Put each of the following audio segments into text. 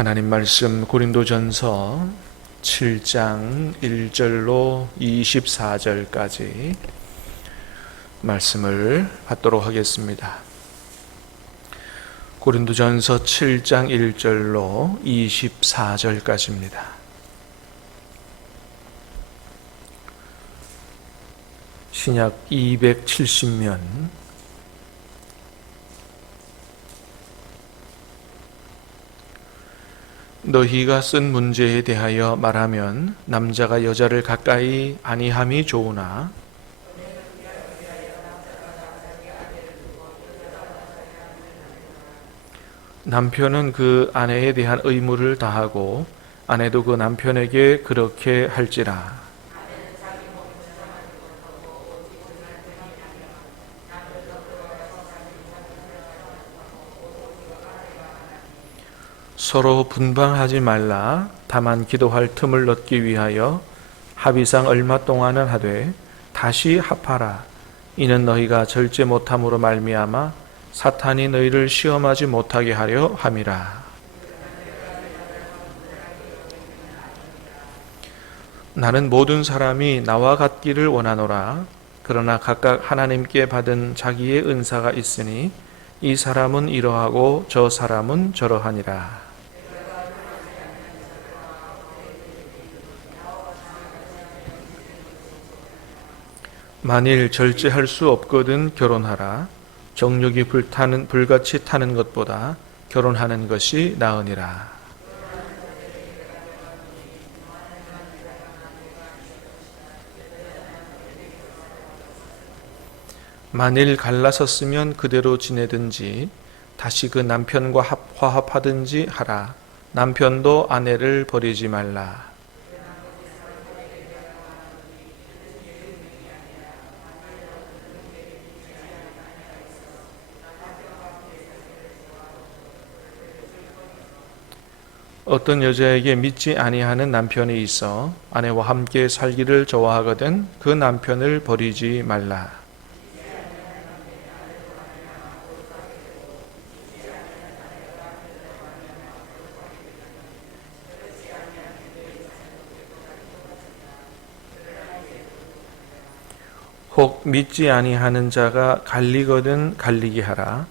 하나님 말씀 고린도전서 7장 1절로 24절까지 말씀을 받도록 하겠습니다. 고린도전서 7장 1절로 24절까지입니다. 신약 270면 너희가 쓴 문제에 대하여 말하면 남자가 여자를 가까이 아니함이 좋으나 남편은 그 아내에 대한 의무를 다하고 아내도 그 남편에게 그렇게 할지라. 서로 분방하지 말라. 다만 기도할 틈을 얻기 위하여 합의상 얼마 동안은 하되 다시 합하라. 이는 너희가 절제 못함으로 말미암아 사탄이 너희를 시험하지 못하게 하려 함이라. 나는 모든 사람이 나와 같기를 원하노라. 그러나 각각 하나님께 받은 자기의 은사가 있으니 이 사람은 이러하고 저 사람은 저러하니라. 만일 절제할 수 없거든 결혼하라. 정욕이 불같이 타는 것보다 결혼하는 것이 나으니라. 만일 갈라섰으면 그대로 지내든지 다시 그 남편과 화합하든지 하라. 남편도 아내를 버리지 말라. 어떤 여자에게 믿지 아니하는 남편이 있어 아내와 함께 살기를 좋아하거든 그 남편을 버리지 말라. 혹 믿지 아니하는 자가 갈리거든 갈리게 하라.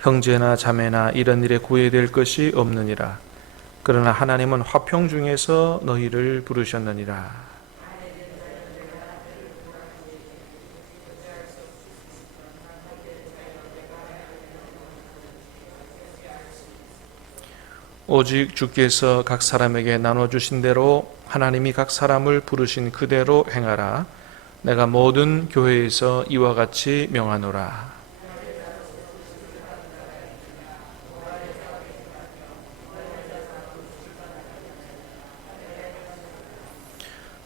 형제나 자매나 이런 일에 구애될 것이 없느니라. 그러나 하나님은 화평 중에서 너희를 부르셨느니라. 오직 주께서 각 사람에게 나눠주신 대로 하나님이 각 사람을 부르신 그대로 행하라. 내가 모든 교회에서 이와 같이 명하노라.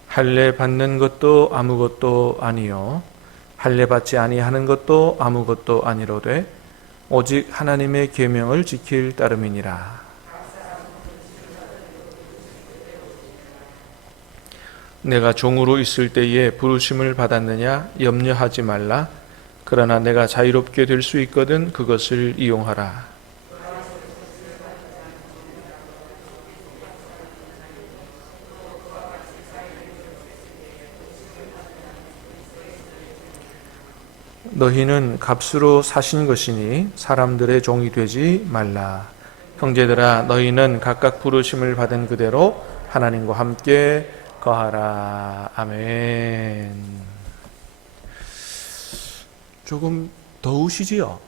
할례 받는 것도 아무것도 아니요 할례 받지 아니하는 것도 아무것도 아니로되 오직 하나님의 계명을 지킬 따름이니라. 내가 종으로 있을 때에 부르심을 받았느냐 염려하지 말라. 그러나 내가 자유롭게 될 수 있거든 그것을 이용하라. 너희는 값으로 사신 것이니 사람들의 종이 되지 말라. 형제들아 너희는 각각 부르심을 받은 그대로 하나님과 함께 거하라. 아멘. 조금 더우시지요?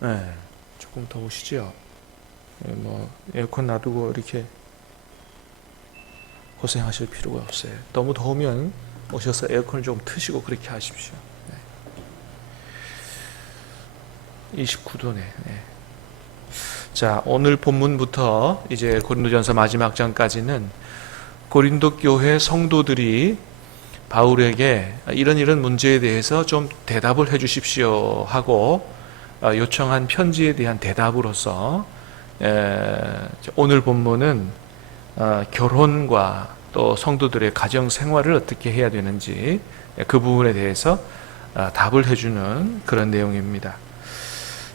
네, 조금 더우시지요? 에어컨 놔두고 이렇게 고생하실 필요가 없어요. 너무 더우면 오셔서 에어컨을 좀 트시고 그렇게 하십시오. 29도네. 네. 자, 오늘 본문부터 이제 고린도전서 마지막 장까지는 고린도 교회 성도들이 바울에게 이런 문제에 대해서 좀 대답을 해 주십시오 하고 요청한 편지에 대한 대답으로서 오늘 본문은 결혼과 또 성도들의 가정 생활을 어떻게 해야 되는지 그 부분에 대해서 답을 해주는 그런 내용입니다.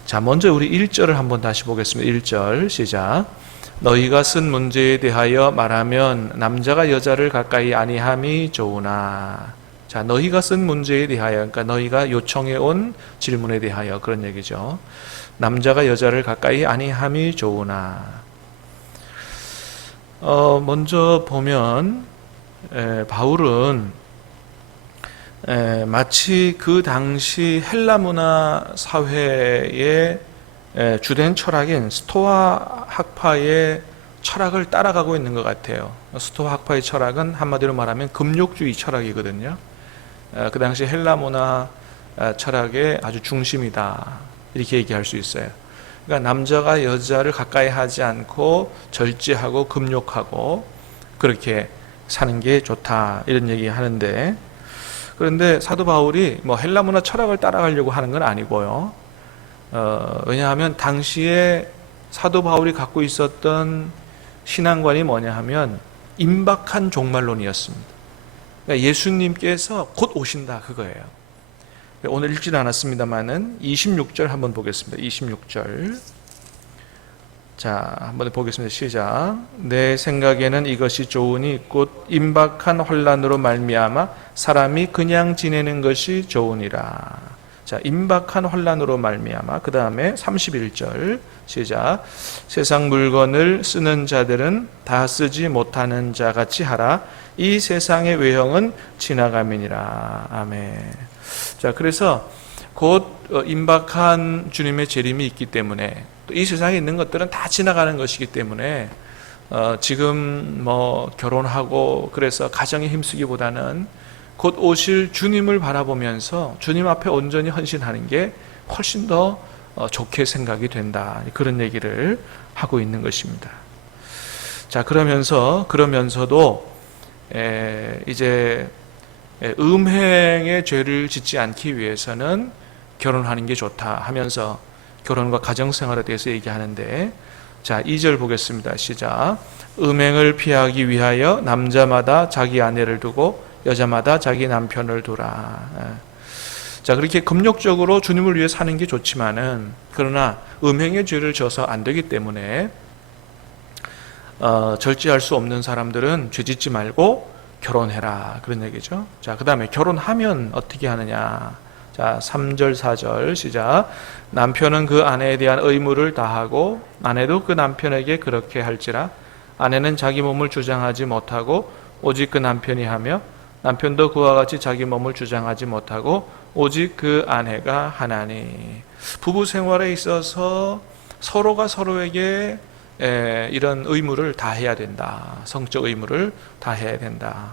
자, 먼저 우리 1절을 한번 다시 보겠습니다. 1절 시작. 너희가 쓴 문제에 대하여 말하면 남자가 여자를 가까이 아니함이 좋으나. 자, 너희가 쓴 문제에 대하여, 그러니까 너희가 요청해 온 질문에 대하여 그런 얘기죠. 남자가 여자를 가까이 아니함이 좋으나. 먼저 보면 바울은 마치 그 당시 헬라 문화 사회의 주된 철학인 스토아 학파의 철학을 따라가고 있는 것 같아요. 스토아 학파의 철학은 한마디로 말하면 금욕주의 철학이거든요. 그 당시 헬라 문화 철학의 아주 중심이다, 이렇게 얘기할 수 있어요. 그러니까 남자가 여자를 가까이 하지 않고 절제하고 금욕하고 그렇게 사는 게 좋다, 이런 얘기 하는데, 그런데 사도 바울이 뭐 헬라 문화 철학을 따라가려고 하는 건 아니고요. 왜냐하면 당시에 사도 바울이 갖고 있었던 신앙관이 뭐냐 하면 임박한 종말론이었습니다. 그러니까 예수님께서 곧 오신다, 그거예요. 오늘 읽지는 않았습니다만은 26절 한번 보겠습니다. 26절. 자, 한번 보겠습니다. 시작. 내 생각에는 이것이 좋으니 곧 임박한 혼란으로 말미암아 사람이 그냥 지내는 것이 좋으니라. 자, 임박한 혼란으로 말미암아. 그 다음에 31절 시작. 세상 물건을 쓰는 자들은 다 쓰지 못하는 자 같이 하라. 이 세상의 외형은 지나감이니라. 아멘. 자, 그래서 곧 임박한 주님의 재림이 있기 때문에, 또 이 세상에 있는 것들은 다 지나가는 것이기 때문에 지금 뭐 결혼하고 그래서 가정에 힘쓰기보다는 곧 오실 주님을 바라보면서 주님 앞에 온전히 헌신하는 게 훨씬 더 좋게 생각이 된다, 그런 얘기를 하고 있는 것입니다. 자, 그러면서도 이제 음행의 죄를 짓지 않기 위해서는 결혼하는 게 좋다 하면서 결혼과 가정생활에 대해서 얘기하는데, 자, 2절 보겠습니다. 시작. 음행을 피하기 위하여 남자마다 자기 아내를 두고 여자마다 자기 남편을 두라. 자, 그렇게 금욕적으로 주님을 위해 사는 게 좋지만은, 그러나 음행의 죄를 져서 안 되기 때문에 절제할 수 없는 사람들은 죄 짓지 말고 결혼해라, 그런 얘기죠. 자, 그 다음에 결혼하면 어떻게 하느냐. 자, 3절 4절 시작. 남편은 그 아내에 대한 의무를 다하고 아내도 그 남편에게 그렇게 할지라. 아내는 자기 몸을 주장하지 못하고 오직 그 남편이 하며, 남편도 그와 같이 자기 몸을 주장하지 못하고 오직 그 아내가 하나니. 부부 생활에 있어서 서로가 서로에게 이런 의무를 다 해야 된다. 성적 의무를 다 해야 된다.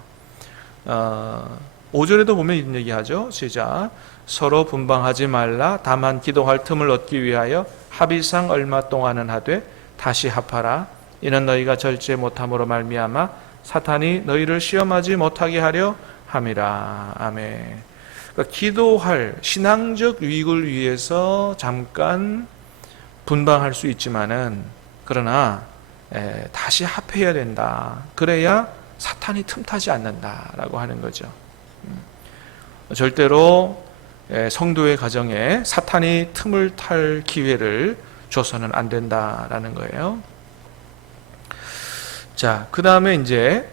5절에도 보면 이런 얘기하죠. 시작. 서로 분방하지 말라. 다만 기도할 틈을 얻기 위하여 합의상 얼마 동안은 하되 다시 합하라. 이는 너희가 절제 못함으로 말미암아 사탄이 너희를 시험하지 못하게 하려 함이라. 아멘. 그러니까 기도할 신앙적 유익을 위해서 잠깐 분방할 수 있지만은, 그러나 다시 합해야 된다. 그래야 사탄이 틈타지 않는다라고 하는 거죠. 절대로 성도의 가정에 사탄이 틈을 탈 기회를 줘서는 안 된다라는 거예요. 자, 그 다음에 이제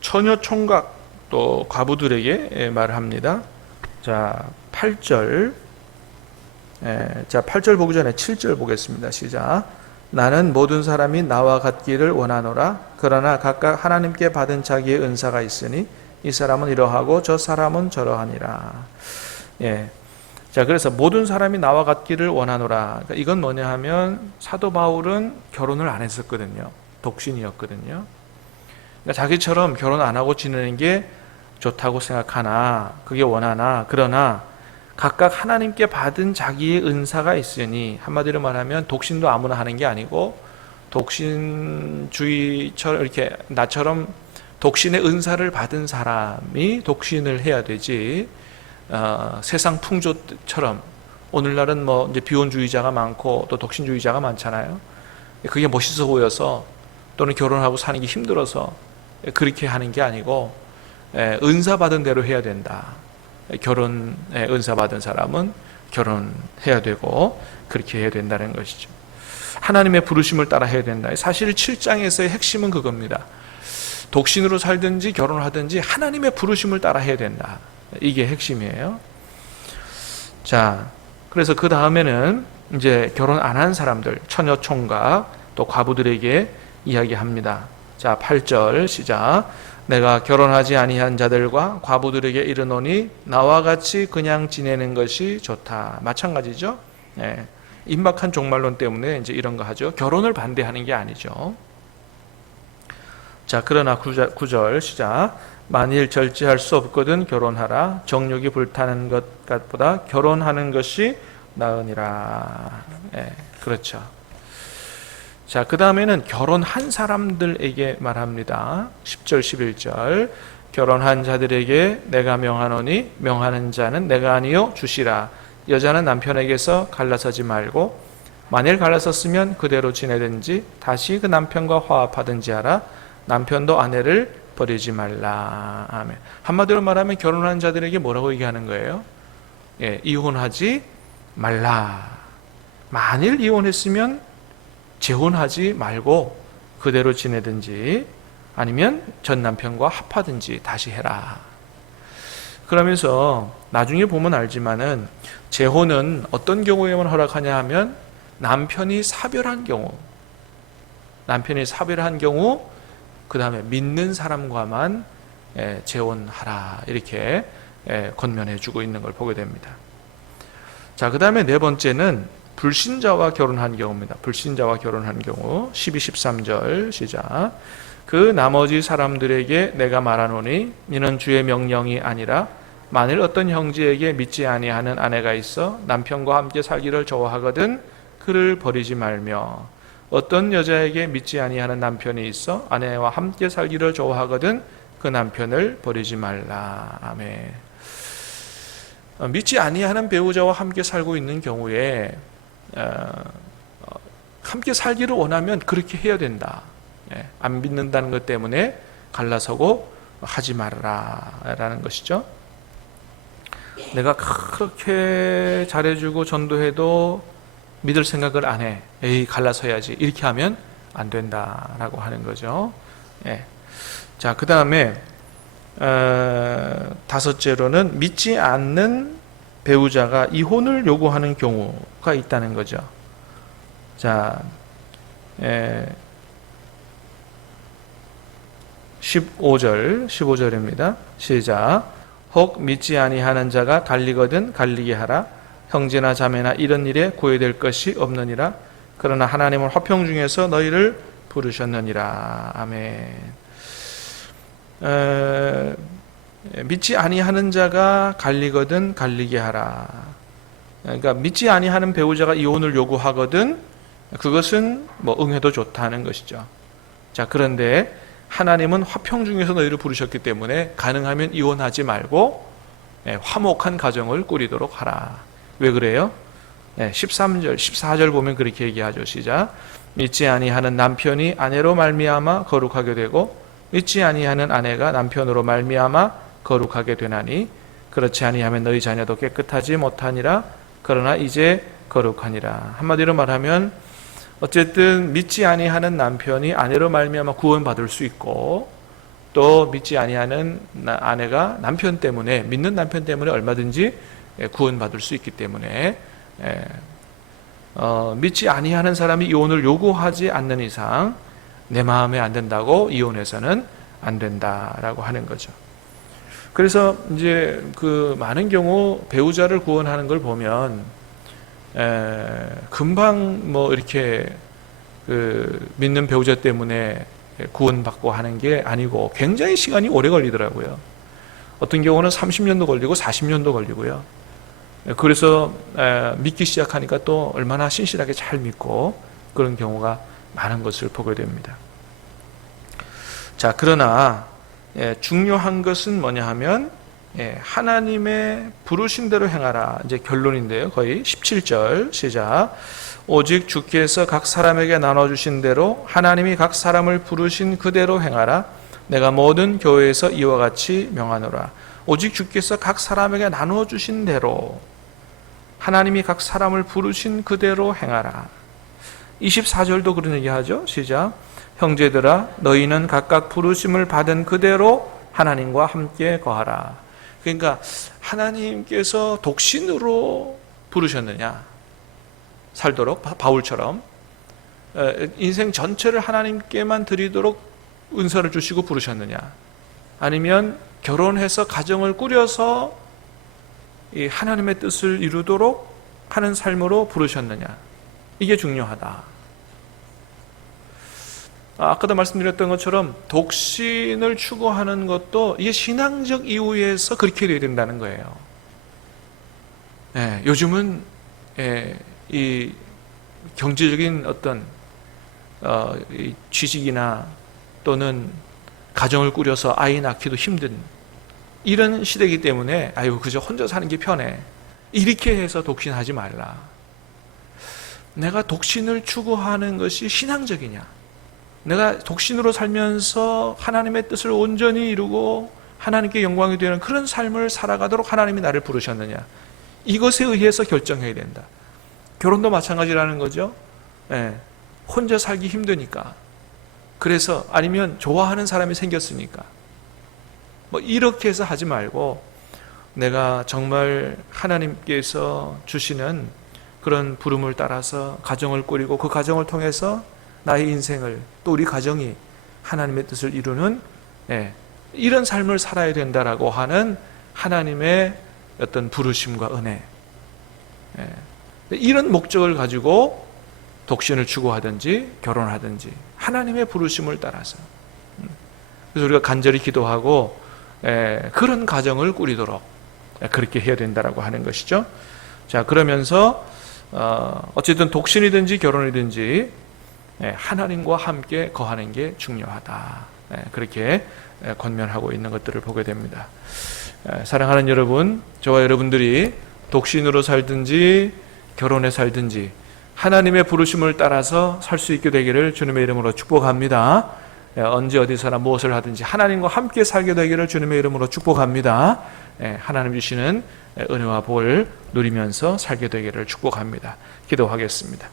처녀 총각 또 과부들에게 말을 합니다. 자, 8절. 자, 8절 보기 전에 7절 보겠습니다. 시작. 나는 모든 사람이 나와 같기를 원하노라. 그러나 각각 하나님께 받은 자기의 은사가 있으니 이 사람은 이러하고 저 사람은 저러하니라. 예. 자, 그래서 모든 사람이 나와 같기를 원하노라. 그러니까 이건 뭐냐 하면 사도 바울은 결혼을 안 했었거든요. 독신이었거든요. 그러니까 자기처럼 결혼 안 하고 지내는 게 좋다고 생각하나, 그게 원하나, 그러나 각각 하나님께 받은 자기의 은사가 있으니, 한마디로 말하면 독신도 아무나 하는 게 아니고 독신주의처럼 이렇게 나처럼 독신의 은사를 받은 사람이 독신을 해야 되지, 세상 풍조처럼 오늘날은 뭐 이제 비혼주의자가 많고 또 독신주의자가 많잖아요. 그게 멋있어 보여서 또는 결혼하고 사는 게 힘들어서 그렇게 하는 게 아니고 은사 받은 대로 해야 된다. 결혼에 은사 받은 사람은 결혼해야 되고 그렇게 해야 된다는 것이죠. 하나님의 부르심을 따라 해야 된다. 사실 7장에서의 핵심은 그겁니다. 독신으로 살든지 결혼을 하든지 하나님의 부르심을 따라 해야 된다. 이게 핵심이에요. 자, 그래서 그 다음에는 이제 결혼 안 한 사람들, 처녀 총각, 또 과부들에게 이야기합니다. 자, 8절 시작. 내가 결혼하지 아니한 자들과 과부들에게 이르노니 나와 같이 그냥 지내는 것이 좋다. 마찬가지죠. 네. 임박한 종말론 때문에 이제 이런 거 하죠. 결혼을 반대하는 게 아니죠. 자, 그러나 9절 시작. 만일 절제할 수 없거든 결혼하라. 정욕이 불타는 것보다 결혼하는 것이 나으니라. 네, 그렇죠. 자, 그 다음에는 결혼한 사람들에게 말합니다. 10절 11절. 결혼한 자들에게 내가 명하노니 명하는 자는 내가 아니요 주시라. 여자는 남편에게서 갈라서지 말고 만일 갈라섰으면 그대로 지내든지 다시 그 남편과 화합하든지 하라. 남편도 아내를 버리지 말라. 아멘. 한마디로 말하면 결혼한 자들에게 뭐라고 얘기하는 거예요? 예, 이혼하지 말라. 만일 이혼했으면 재혼하지 말고 그대로 지내든지 아니면 전 남편과 합하든지 다시 해라. 그러면서 나중에 보면 알지만은 재혼은 어떤 경우에만 허락하냐 하면 남편이 사별한 경우, 그 다음에 믿는 사람과만 재혼하라 이렇게 권면해주고 있는 걸 보게 됩니다. 자, 그 다음에 네 번째는 불신자와 결혼한 경우입니다. 불신자와 결혼한 경우 12, 13절 시작. 그 나머지 사람들에게 내가 말하노니 이는 주의 명령이 아니라 만일 어떤 형제에게 믿지 아니하는 아내가 있어 남편과 함께 살기를 좋아하거든 그를 버리지 말며 어떤 여자에게 믿지 아니하는 남편이 있어 아내와 함께 살기를 좋아하거든 그 남편을 버리지 말라. 아멘. 믿지 아니하는 배우자와 함께 살고 있는 경우에 함께 살기를 원하면 그렇게 해야 된다. 안 믿는다는 것 때문에 갈라서고 하지 말라라는 것이죠. 내가 그렇게 잘해주고 전도해도 믿을 생각을 안 해. 에이, 갈라서야지. 이렇게 하면 안 된다라고 하는 거죠. 예. 자, 그 다음에 다섯째로는 믿지 않는 배우자가 이혼을 요구하는 경우가 있다는 거죠. 자, 15절입니다. 시작. 혹 믿지 아니하는 자가 갈리거든 갈리게 하라. 형제나 자매나 이런 일에 구애될 것이 없느니라. 그러나 하나님은 화평 중에서 너희를 부르셨느니라. 아멘. 믿지 아니하는 자가 갈리거든 갈리게 하라. 그러니까 믿지 아니하는 배우자가 이혼을 요구하거든 그것은 뭐 응해도 좋다는 것이죠. 자, 그런데 하나님은 화평 중에서 너희를 부르셨기 때문에 가능하면 이혼하지 말고 화목한 가정을 꾸리도록 하라. 왜 그래요? 13절, 14절 보면 그렇게 얘기하죠. 시작. 믿지 아니하는 남편이 아내로 말미암아 거룩하게 되고 믿지 아니하는 아내가 남편으로 말미암아 거룩하게 되나니 그렇지 아니하면 너희 자녀도 깨끗하지 못하니라. 그러나 이제 거룩하니라. 한마디로 말하면 어쨌든 믿지 아니하는 남편이 아내로 말미암아 구원받을 수 있고 또 믿지 아니하는 아내가 남편 때문에 믿는 남편 때문에 얼마든지 구원받을 수 있기 때문에 믿지 아니하는 사람이 이혼을 요구하지 않는 이상 내 마음에 안 든다고 이혼해서는 안 된다라고 하는 거죠. 그래서 이제 그 많은 경우 배우자를 구원하는 걸 보면 금방 뭐 이렇게 그 믿는 배우자 때문에 구원받고 하는 게 아니고 굉장히 시간이 오래 걸리더라고요. 어떤 경우는 30년도 걸리고 40년도 걸리고요. 그래서 믿기 시작하니까 또 얼마나 신실하게 잘 믿고 그런 경우가 많은 것을 보게 됩니다. 자, 그러나 중요한 것은 뭐냐 하면 하나님의 부르신 대로 행하라. 이제 결론인데요. 거의 17절 시작. 오직 주께서 각 사람에게 나눠주신 대로 하나님이 각 사람을 부르신 그대로 행하라. 내가 모든 교회에서 이와 같이 명하노라. 오직 주께서 각 사람에게 나눠주신 대로 하나님이 각 사람을 부르신 그대로 행하라. 24절도 그런 얘기 하죠. 시작. 형제들아 너희는 각각 부르심을 받은 그대로 하나님과 함께 거하라. 그러니까 하나님께서 독신으로 부르셨느냐 살도록 바울처럼 인생 전체를 하나님께만 드리도록 은사를 주시고 부르셨느냐, 아니면 결혼해서 가정을 꾸려서 이 하나님의 뜻을 이루도록 하는 삶으로 부르셨느냐, 이게 중요하다. 아까도 말씀드렸던 것처럼 독신을 추구하는 것도 이게 신앙적 이유에서 그렇게 되어야 된다는 거예요. 요즘은 이 경제적인 어떤 이 취직이나 또는 가정을 꾸려서 아이 낳기도 힘든 이런 시대이기 때문에 아유 그저 혼자 사는 게 편해, 이렇게 해서 독신하지 말라. 내가 독신을 추구하는 것이 신앙적이냐, 내가 독신으로 살면서 하나님의 뜻을 온전히 이루고 하나님께 영광이 되는 그런 삶을 살아가도록 하나님이 나를 부르셨느냐, 이것에 의해서 결정해야 된다. 결혼도 마찬가지라는 거죠. 혼자 살기 힘드니까, 그래서 아니면 좋아하는 사람이 생겼으니까 뭐 이렇게 해서 하지 말고, 내가 정말 하나님께서 주시는 그런 부름을 따라서 가정을 꾸리고 그 가정을 통해서 나의 인생을, 또 우리 가정이 하나님의 뜻을 이루는 이런 삶을 살아야 된다라고 하는 하나님의 어떤 부르심과 은혜, 이런 목적을 가지고 독신을 추구하든지 결혼하든지 하나님의 부르심을 따라서, 그래서 우리가 간절히 기도하고 그런 가정을 꾸리도록 그렇게 해야 된다라고 하는 것이죠. 자, 그러면서 어쨌든 독신이든지 결혼이든지 하나님과 함께 거하는 게 중요하다, 그렇게 권면하고 있는 것들을 보게 됩니다. 사랑하는 여러분, 저와 여러분들이 독신으로 살든지 결혼에 살든지 하나님의 부르심을 따라서 살 수 있게 되기를 주님의 이름으로 축복합니다. 언제 어디서나 무엇을 하든지 하나님과 함께 살게 되기를 주님의 이름으로 축복합니다. 하나님 주시는 은혜와 복을 누리면서 살게 되기를 축복합니다. 기도하겠습니다.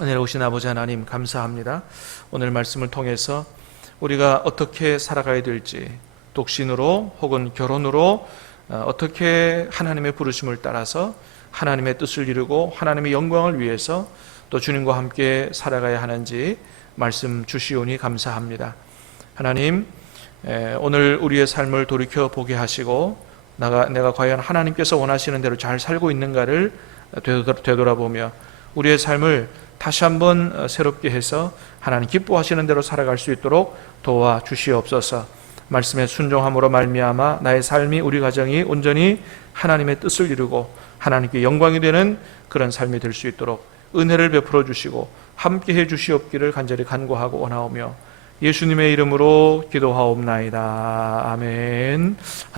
은혜로우신 아버지 하나님, 감사합니다. 오늘 말씀을 통해서 우리가 어떻게 살아가야 될지, 독신으로 혹은 결혼으로 어떻게 하나님의 부르심을 따라서 하나님의 뜻을 이루고 하나님의 영광을 위해서 또 주님과 함께 살아가야 하는지 말씀 주시오니 감사합니다. 하나님, 오늘 우리의 삶을 돌이켜 보게 하시고 내가 과연 하나님께서 원하시는 대로 잘 살고 있는가를 되돌아보며 우리의 삶을 다시 한번 새롭게 해서 하나님 기뻐하시는 대로 살아갈 수 있도록 도와 주시옵소서. 말씀에 순종함으로 말미암아 나의 삶이, 우리 가정이 온전히 하나님의 뜻을 이루고 하나님께 영광이 되는 그런 삶이 될 수 있도록 은혜를 베풀어 주시고 함께해 주시옵기를 간절히 간구하고 원하오며 예수님의 이름으로 기도하옵나이다. 아멘.